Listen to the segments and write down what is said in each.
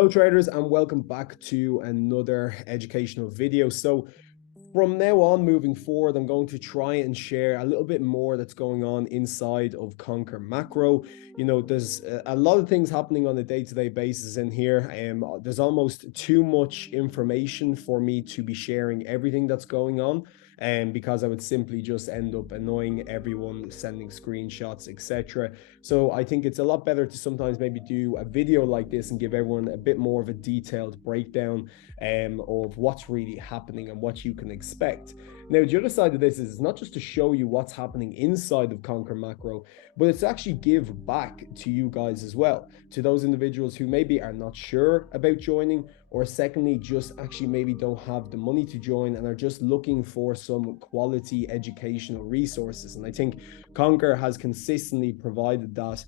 Hello traders, and welcome back to another educational video. So from now on, moving forward, I'm going to try and share a little bit more that's going on inside of Conquer Macro. You know, there's a lot of things happening on a day-to-day basis in here. There's almost too much information for me to be sharing everything that's going on. And because I would simply just end up annoying everyone, sending screenshots, etc. So I think it's a lot better to sometimes maybe do a video like this and give everyone a bit more of a detailed breakdown of what's really happening and what you can expect. Now, the other side of this is not just to show you what's happening inside of Conquer Macro, but it's to actually give back to you guys as well, to those individuals who maybe are not sure about joining, or secondly, just actually maybe don't have the money to join and are just looking for some quality educational resources. And I think Conquer has consistently provided that,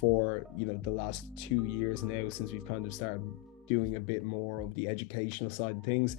for, the last 2 years now, since we've kind of started doing a bit more of the educational side of things.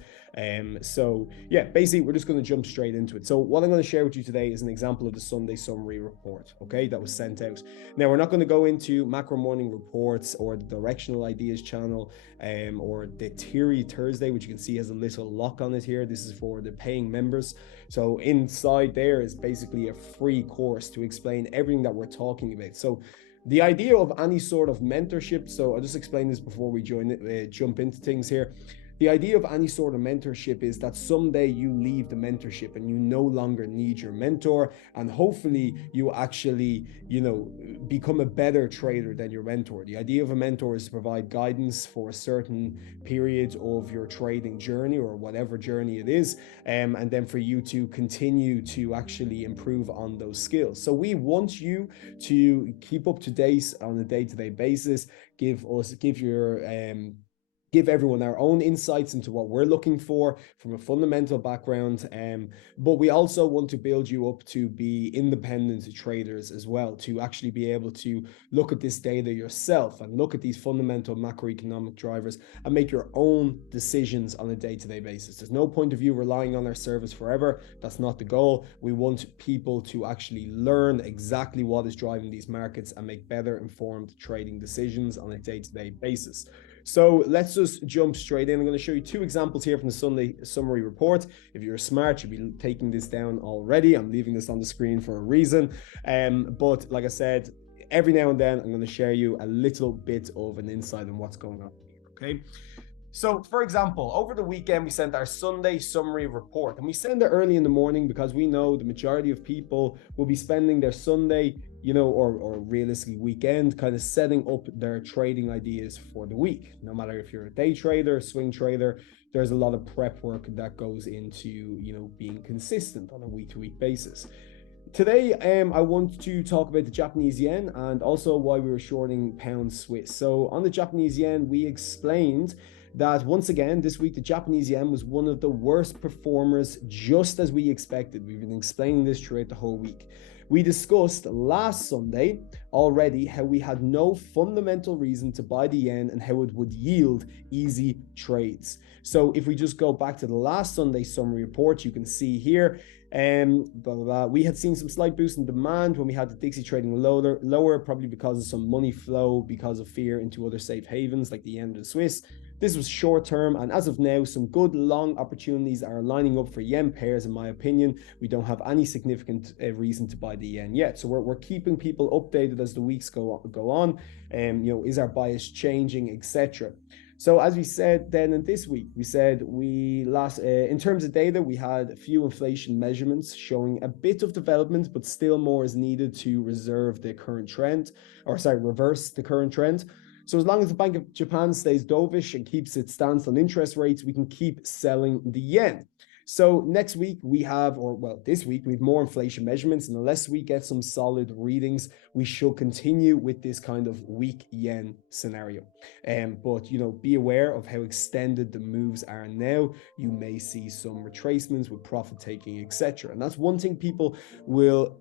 So yeah, basically we're just going to jump straight into it. So what I'm going to share with you today is an example of the Sunday summary report, okay, that was sent out. Now, we're not going to go into macro morning reports or the directional ideas channel, or the Theory Thursday, which you can see has a little lock on it here. This is for the paying members. So inside there is basically a free course to explain everything that we're talking about. So the idea of any sort of mentorship, so I'll just explain this before we jump into things here. The idea of any sort of mentorship is that someday you leave the mentorship and you no longer need your mentor, and hopefully you actually, become a better trader than your mentor. The idea of a mentor is to provide guidance for a certain period of your trading journey or whatever journey it is, and then for you to continue to actually improve on those skills. So we want you to keep up to date on a day-to-day basis, give everyone our own insights into what we're looking for from a fundamental background. But we also want to build you up to be independent traders as well, to actually be able to look at this data yourself and look at these fundamental macroeconomic drivers and make your own decisions on a day-to-day basis. There's no point of you relying on our service forever. That's not the goal. We want people to actually learn exactly what is driving these markets and make better informed trading decisions on a day-to-day basis. So let's just jump straight in. I'm going to show you two examples here from the Sunday summary report. If you're smart, you'll be taking this down already. I'm leaving this on the screen for a reason. But like I said, every now and then I'm going to share you a little bit of an insight on what's going on here, okay? So, for example, over the weekend, we sent our Sunday summary report, and we send it early in the morning because we know the majority of people will be spending their Sunday, or realistically weekend, kind of setting up their trading ideas for the week. No matter if you're a day trader, swing trader, there's a lot of prep work that goes into, being consistent on a week-to-week basis. Today, I want to talk about the Japanese yen and also why we were shorting pound Swiss. So on the Japanese yen, we explained that once again, this week, the Japanese yen was one of the worst performers, just as we expected. We've been explaining this throughout the whole week. We discussed last Sunday already how we had no fundamental reason to buy the yen and how it would yield easy trades. So if we just go back to the last Sunday summary report, you can see here, we had seen some slight boost in demand when we had the Dixie trading lower, probably because of some money flow, because of fear into other safe havens like the yen and the Swiss. This was short term, and as of now, some good long opportunities are lining up for yen pairs, in my opinion. We don't have any significant reason to buy the yen yet. So we're keeping people updated as the weeks go on. Is our bias changing, etc. So as we said then in this week, we said in terms of data, we had a few inflation measurements showing a bit of development, but still more is needed to reverse the current trend. So as long as the Bank of Japan stays dovish and keeps its stance on interest rates, we can keep selling the yen. So next week this week, we have more inflation measurements, and unless we get some solid readings, we should continue with this kind of weak yen scenario. But be aware of how extended the moves are now. You may see some retracements with profit taking, etc. And that's one thing people will,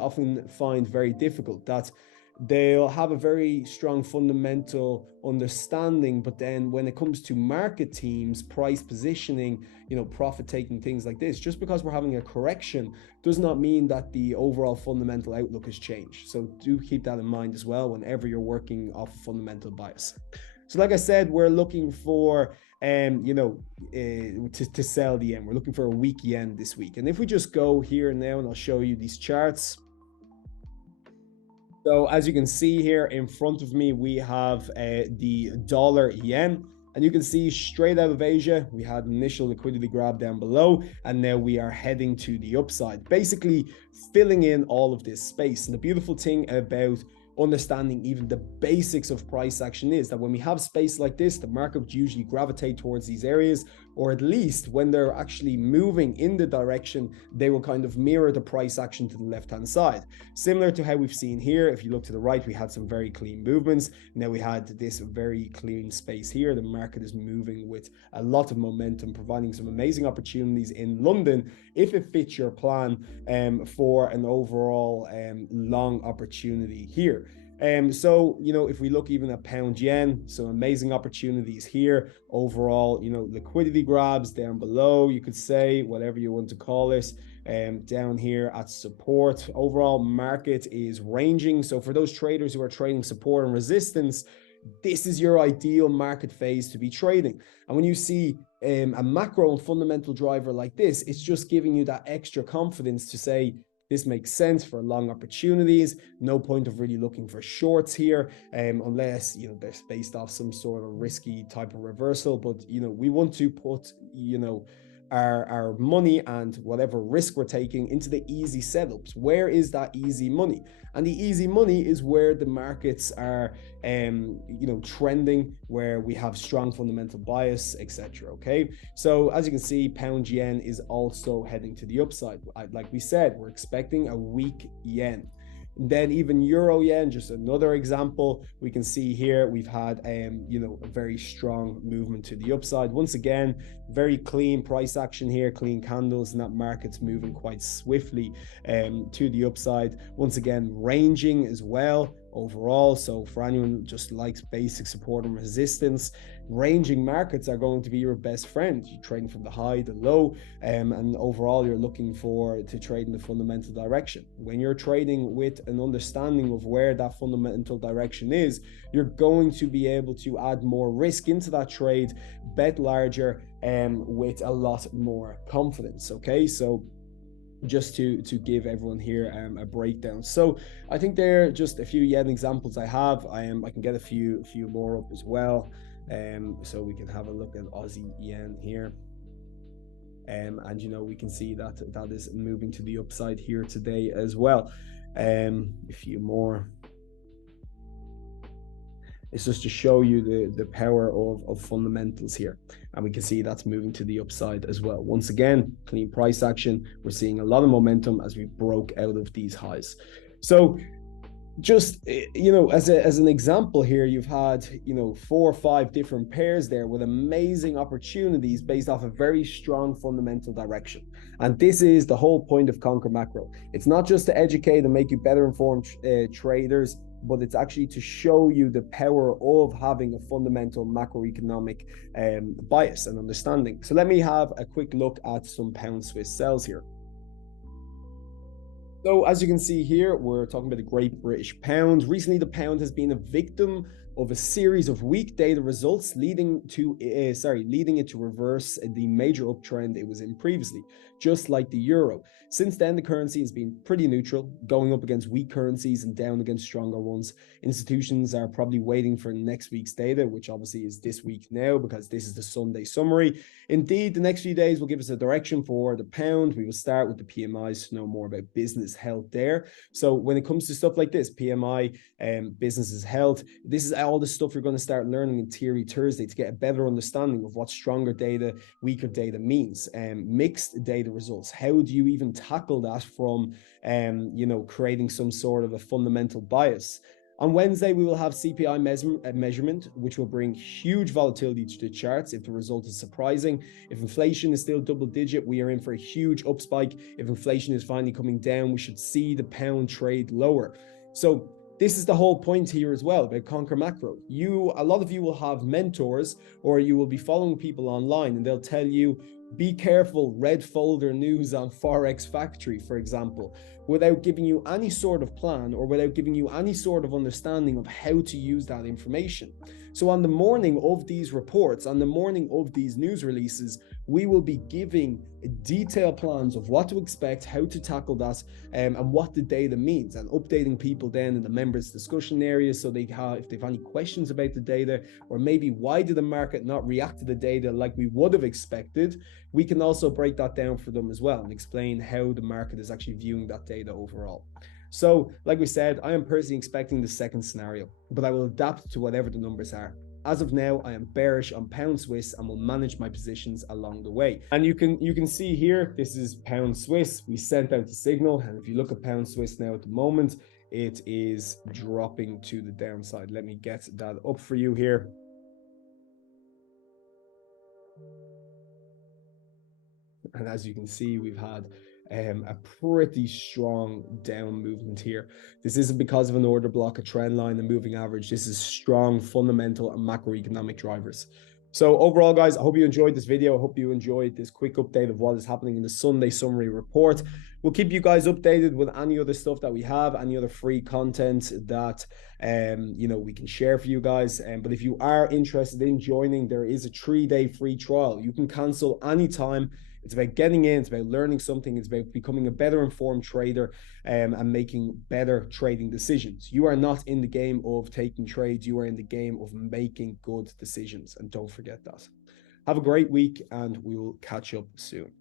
often find very difficult. That they'll have a very strong fundamental understanding, but then when it comes to market teams, price positioning, profit taking, things like this, just because we're having a correction does not mean that the overall fundamental outlook has changed. So do keep that in mind as well whenever you're working off a fundamental bias. So like I said, we're looking for to sell the yen. We're looking for a weak yen this week. And if we just go here now, and I'll show you these charts. So as you can see here in front of me, we have the dollar yen. And you can see straight out of Asia, we had initial liquidity grab down below, and now we are heading to the upside, basically filling in all of this space. And the beautiful thing about understanding even the basics of price action is that when we have space like this, the market usually gravitate towards these areas, or at least when they're actually moving in the direction, they will kind of mirror the price action to the left-hand side. Similar to how we've seen here, if you look to the right, we had some very clean movements. Now we had this very clean space here. The market is moving with a lot of momentum, providing some amazing opportunities in London if it fits your plan for an overall long opportunity here. So, if we look even at pound yen, some amazing opportunities here. Overall, liquidity grabs down below, you could say, whatever you want to call this, down here at support. Overall market is ranging. So for those traders who are trading support and resistance, this is your ideal market phase to be trading. And when you see a macro and fundamental driver like this, it's just giving you that extra confidence to say, this makes sense for long opportunities. No point of really looking for shorts here, unless they're based off some sort of risky type of reversal. But we want to put our money and whatever risk we're taking into the easy setups. Where is that easy money? And the easy money is where the markets are trending, where we have strong fundamental bias, etc. Okay, so as you can see, pound yen is also heading to the upside. Like we said, we're expecting a weak yen. Then even euro yen, just another example, we can see here we've had a very strong movement to the upside. Once again, very clean price action here, clean candles, and that market's moving quite swiftly to the upside. Once again, ranging as well overall. So for anyone who just likes basic support and resistance, ranging markets are going to be your best friend. You're trading from the high, the low, and overall you're looking to trade in the fundamental direction. When you're trading with an understanding of where that fundamental direction is, you're going to be able to add more risk into that trade, bet larger, with a lot more confidence. Okay, so just to give everyone here a breakdown. So I think there are just a few yen examples I have. I can get a few more up as well. So we can have a look at Aussie yen here. And we can see that is moving to the upside here today as well. A few more. It's just to show you the power of fundamentals here. And we can see that's moving to the upside as well. Once again, clean price action. We're seeing a lot of momentum as we broke out of these highs. So just, as an example here, you've had, 4 or 5 different pairs there with amazing opportunities based off a very strong fundamental direction. And this is the whole point of Conquer Macro. It's not just to educate and make you better informed traders, but it's actually to show you the power of having a fundamental macroeconomic bias and understanding. So let me have a quick look at some pound Swiss sells here. So as you can see here, we're talking about the Great British Pound. Recently, the pound has been a victim of a series of weak data results, leading it to reverse the major uptrend it was in previously, just like the euro. Since then, the currency has been pretty neutral, going up against weak currencies and down against stronger ones. Institutions are probably waiting for next week's data, which obviously is this week now, because this is the Sunday summary. Indeed, the next few days will give us a direction for the pound. We will start with the PMIs to know more about business health there. So when it comes to stuff like this, PMI, business health, this is all the stuff you're going to start learning in Theory Thursday to get a better understanding of what stronger data, weaker data means. Mixed data results. How do you even tackle that from, creating some sort of a fundamental bias? On Wednesday, we will have CPI measurement, which will bring huge volatility to the charts if the result is surprising. If inflation is still double digit, we are in for a huge up spike. If inflation is finally coming down, we should see the pound trade lower. So this is the whole point here as well about Conquer Macro. A lot of you will have mentors, or you will be following people online, and they'll tell you, be careful, red folder news on Forex Factory, for example, without giving you any sort of plan or without giving you any sort of understanding of how to use that information. So on the morning of these reports, on the morning of these news releases, we will be giving detailed plans of what to expect, how to tackle that, and what the data means, and updating people then in the members discussion area, so they have, if they have any questions about the data, or maybe why did the market not react to the data like we would have expected, we can also break that down for them as well and explain how the market is actually viewing that data overall. So like we said, I am personally expecting the second scenario, but I will adapt to whatever the numbers are. As of now, I am bearish on pound Swiss and will manage my positions along the way. And you can see here, this is pound Swiss. We sent out the signal, and if you look at pound Swiss now at the moment, it is dropping to the downside. Let me get that up for you here. And as you can see, we've had a pretty strong down movement here. This isn't because of an order block, a trend line, a moving average. This is strong fundamental and macroeconomic drivers. So overall, guys, I hope you enjoyed this video. I hope you enjoyed this quick update of what is happening in the Sunday summary report. We'll keep you guys updated with any other stuff that we have, any other free content that we can share for you guys. But if you are interested in joining, there is a 3-day free trial. You can cancel anytime. It's about getting in, it's about learning something, it's about becoming a better informed trader and making better trading decisions. You are not in the game of taking trades, you are in the game of making good decisions. And don't forget that. Have a great week, and we will catch up soon.